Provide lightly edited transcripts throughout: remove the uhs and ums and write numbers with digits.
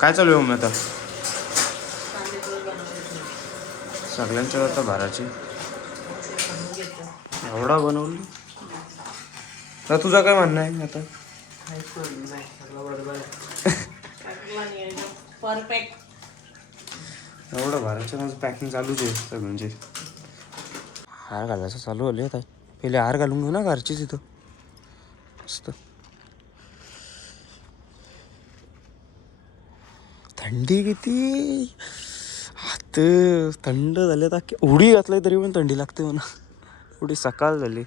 काय चालू आहे मग आता? सगळ्यांच्या आता भाराची एवढा बनवली ना. तुझं काय म्हणणं आहे आता? परफेक्ट. एवढं भाराच्या माझं पॅकिंग चालूच आहे सगळ्यांचे. हार घालायचं चालू आले आता. पहिले हार घालून घेऊ ना घरचीच इथं मस्त. थंडी किती हात थंड झाले आता. उडी घातली तरी पण थंडी लागते म्हणा. एवढी सकाळ झाली.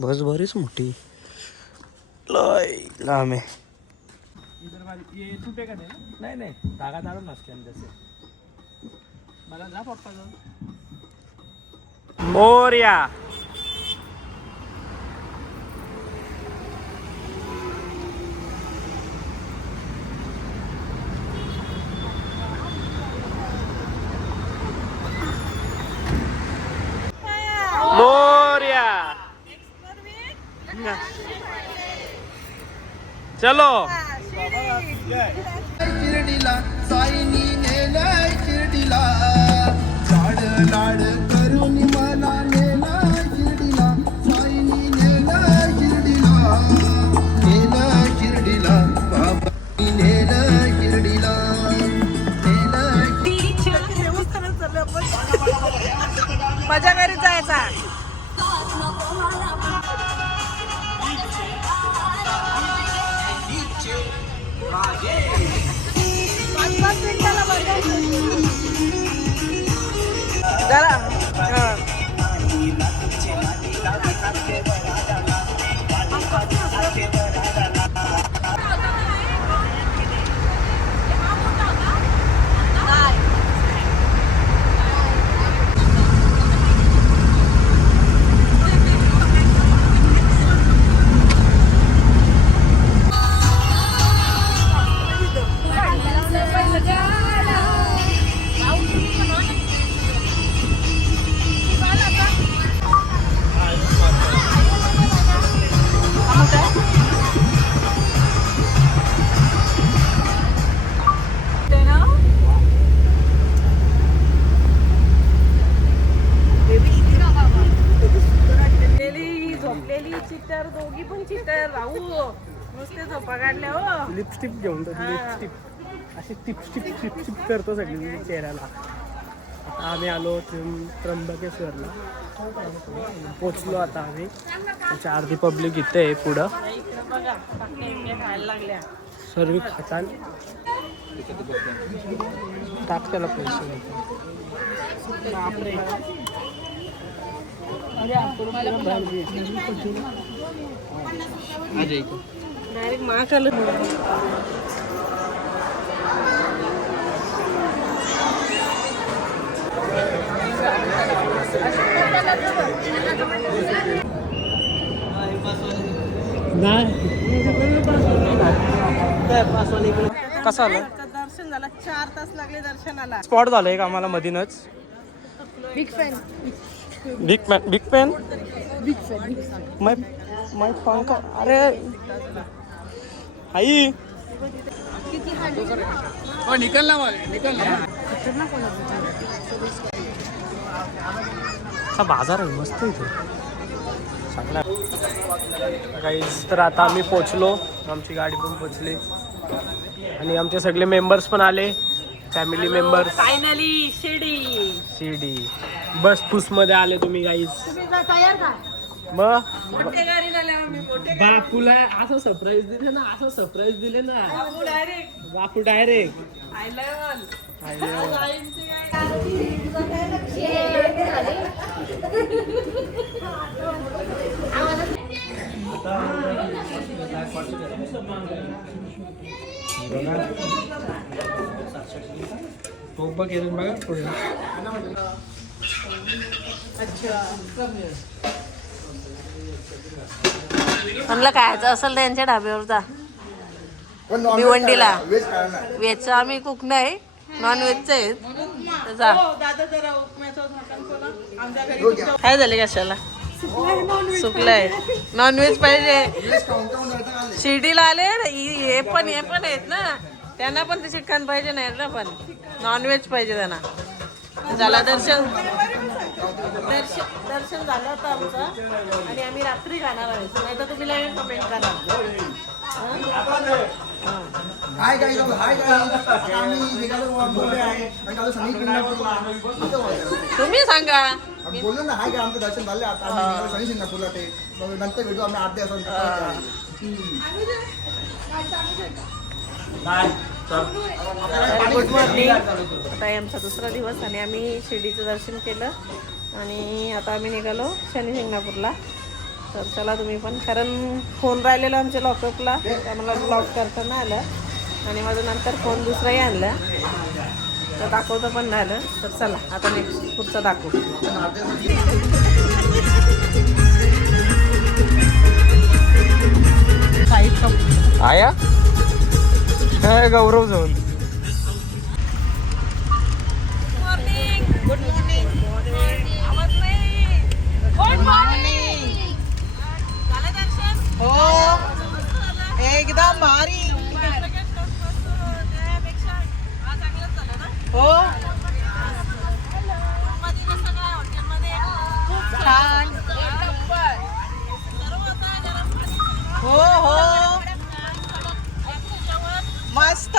बस बरीच मोठी लय लांब आहे. नाही नाही धागा धाडून नसते जसे मला जा पप्पा जाऊन मोर्या. मोर्या. चलो. शिर्डीला साईनी नेलाय शिर्डीला. लाड लाड करून मला नेलाय शिर्डीला. साईनी नेलाय शिर्डीला. नेलाय शिर्डीला बाबांनी नेलाय शिर्डीला. मजा घरी जायचा. चिटर दोघी पण चिटर राहू नुसते झोपा काढल्या. हो लिपस्टिक घेऊन लिपस्टिक अशी टिपस्टिप टिपस्टिप करतो सगळी चेहऱ्याला. आता आम्ही आलो त्र्यंबकेश्वरला पोचलो. आता आम्ही त्याच्या अर्धी पब्लिक इथे आहे पुढं. बघा खायला लागल्या सर्व खातान टाक त्याला पैसे. बापरे. डायरेक्ट महाकाल. कसं आलं? दर्शन झालं. 4 तास लागले दर्शनाला. स्पॉट झालं एक आम्हाला मधीनच. Big fan. Big pen. मै मै पंख. अरे आई असा बाजार आहे मस्त इथे चांगला. गाईज तर आता आम्ही पोचलो. आमची गाडी पण पोचली आणि आमचे सगळे मेंबर्स पण आले. Family members. फायनली शिर्डी बस मध्ये आले तुम्ही गाईज. मग बापूला असं सरप्राईज दिले ना. असं सरप्राईज दिले ना बापू डायरेक्ट. तो बघ बघा पुढे. म्हणलं खायचं असेल त्यांच्या ढाब्यावर जा भिवंडीला. वेजचं आम्ही कुक नाही नॉनव्हेजचे आहेत तर जा. काय झाले कशाला सुकलंय नॉनव्हेज पाहिजे. शिर्डीला आले हे पण आहेत ना, त्यांना पण ते चिकन पाहिजे नाही ना, पण नॉनव्हेज पाहिजे त्यांना. झाला दर्शन झालं होतं आमचं आणि आम्ही रात्री जाणार आहोत, नाही तर तुम्ही लगेच कमेंट करा. हाय गाईज, आम्ही निघालो बोलले आहे आणि काल शनी शिंगणापूरला तुम्ही सांगा. आम्ही बोललो ना. हाय काय आमचं दर्शन झालं आता आम्ही निघालो शनी शिंगणापूरला. ते मग नंतर भेटू आम्ही 8 दिवसांनी. Good morning. आता आहे आमचा दुसरा दिवस आणि आम्ही शिर्डीचं दर्शन केलं आणि आता आम्ही निघालो शनी शिंगणापूरला. तर चला तुम्ही पण, कारण फोन राहिलेला आमच्या लॉकअपला, आम्हाला ब्लॉक करताना आलं आणि माझं नंतर फोन दुसराही आणला तर दाखवतं पण झालं. तर चला आता नेक्स्ट पुढचं दाखवू. आया काय गौरव जाऊन गुड मॉर्निंग. Good morning. झालं दर्शन? हो एकदम भारी. हो छान. हो हो मस्त.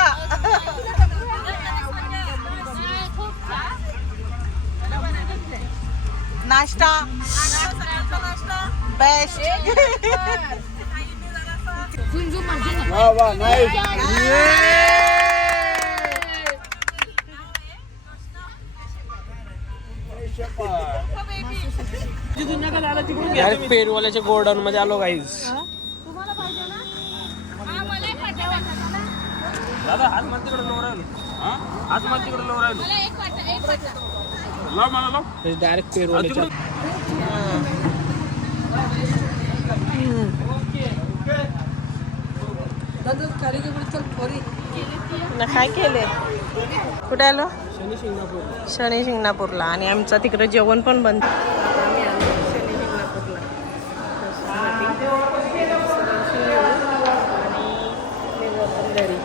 नाश्ता बेस्ट. पेरूवाल्याच्या गोडाऊन मध्ये आलो गाईज. दादा हात मध्ये तिकडे लो राहिलो. हात मध्ये तिकडे लो राहिलो. डायरेक्ट पेरूवाल्याच्या काय केले. कुठे आलो? शनी शिंगणापूर. शनी शिंगणापूरला. आणि आमचं तिकडे जेवण पण बंद. आम्ही आलो शनी शिंगणापूरला आणि निघू आपण घरी.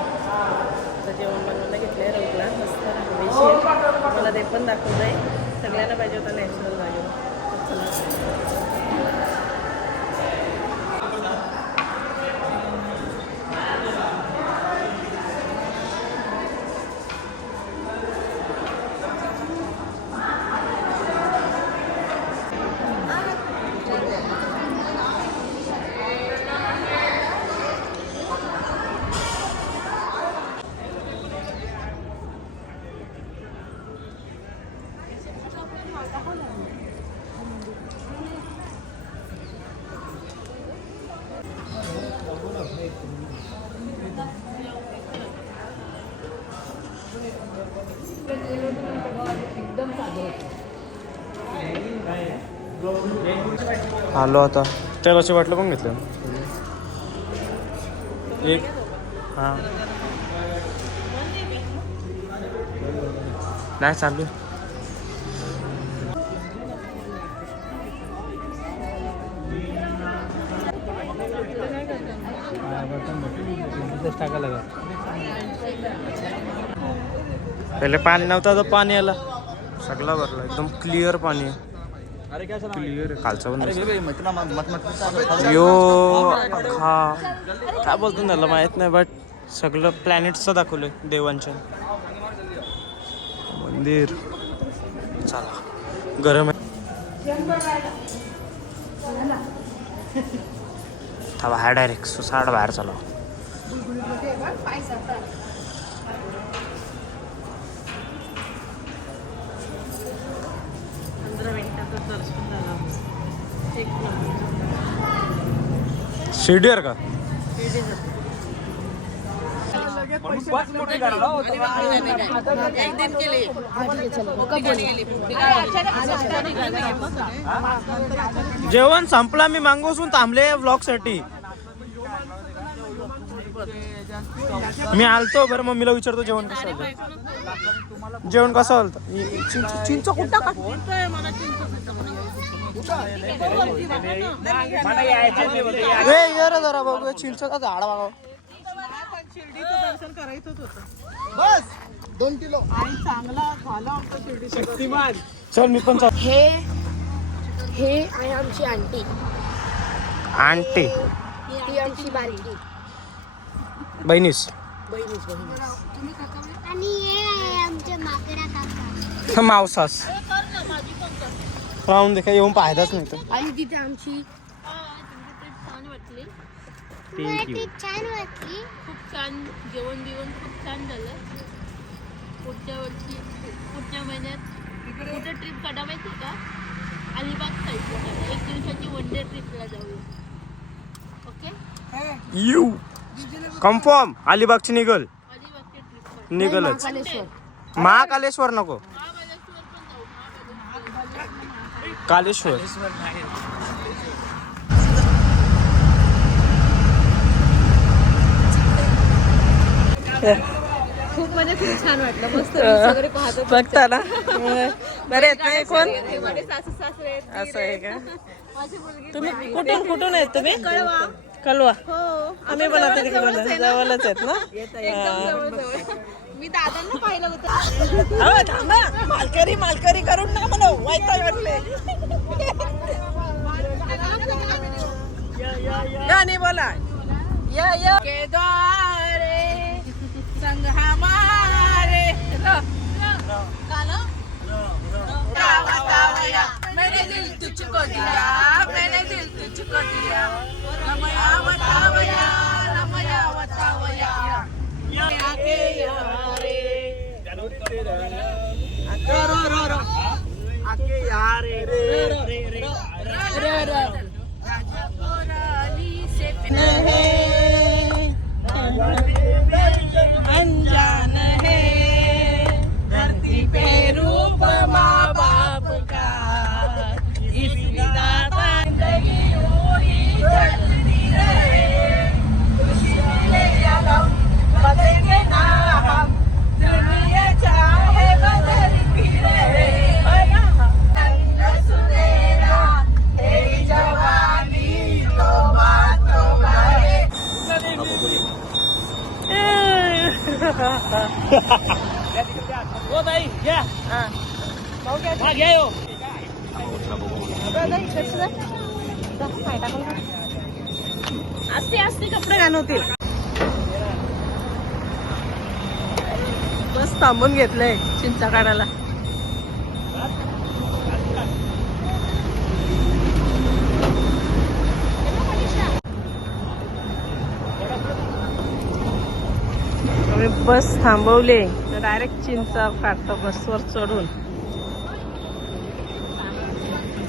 तर जेवण बनवायला घेतलं आहे रोगला मस्त हवेशीर. मला ते पण दाखवत आहे. सगळ्यांना पाहिजे होता नॅचरल जागेवर. आलो आता. तेलाची बाटलं पण घेतलं एक. हां नाही चालू. पहिले पाणी नव्हतं तर पाणी आलं सगळं भरलं एकदम क्लिअर पाणी आहे. क्लिअर आहे कालचं पण यो हा काय बोलतो त्याला माहित नाही बट सगळं प्लॅनेट्सचं दाखवलंय देवांच्या मंदिर. चला गरम आहे था बाहेर डायरेक्ट सुसाट बाहेर चालू. 15 मिनिटाचं दर्शन झालं आमचं. एक नंबर. शिर्डीवर का एक दिन केले. जेवण संपला. मी मागवसून थांबले व्लॉग साठी. मी आलतो बरं मम्मीला विचारतो जेवण कसं होतं. जेवण कसं होतं. चिंच कुठं का ये रे जरा बघू चिंचचा झाड बघा. शिर्डीचं दर्शन करायचंच होतं बस 2 किलो आणि चांगला झाला आमचं शिर्डीचं. चल मी पण चाल. हे आहे आमची आंटी, आंटी ही आमची बारकी बहिणीस आणि हे आहे आमचे माकडा काका. मावसास राहून देखा येऊन पाहताच नाही तर. आणि तिथे आमची थँक्यू. छान वाटली. खूप छान जेवण बिवण खूप छान झालं. पुढच्या महिन्यात कुठे ट्रिप काढा माहिती का? अलिबाग साईडला 1 दिवसाची वन डे ट्रिपला जाऊया. ओके यू कन्फर्म अलिबागची निघल अलिबागची ट्रिप निघलच. महाकालेश्वर. महाकालेश्वर नको महाबळेश्वर पण जाऊ. कालेश्वर. खूप म्हणजे खूप छान वाटलं. मस्त वगैरे पाहतो बघता ना. बरे आहेत ना कोण सासू सासरे असं आहे का? तुम्ही कुठून आहेत तुम्ही? कळवा. आम्ही पण आता तिकडे जवळच आहेत ना. मी दादांना पाहिलं होतं. थांबा मालकरी करून ना मला वैताग वाटले. गाणी बोला. के द्वारे संग हमारे बतावया मैंने दिल तुझको दिया, मैंने दिल तुझको दिया, रमया बतावया, रमया बतावया आके यारे रो रो रो आके यारे रे रे रे रे रे अनजान है धरती पे रूप माँ बाप का, इस विधाता जिंदगी पूरी चलती रहे, खुशी मिले या गम बदलेंगे ना हम, दुनिया चाहे बदलती रहे, सुनेरा तेरी जवानी तो बातों भरे. असते कपडे घालवतील. बस थांबून घेतलंय चिंता काढायला. बस थांबवले डायरेक्ट चिंचा काढतो बसवर चढून.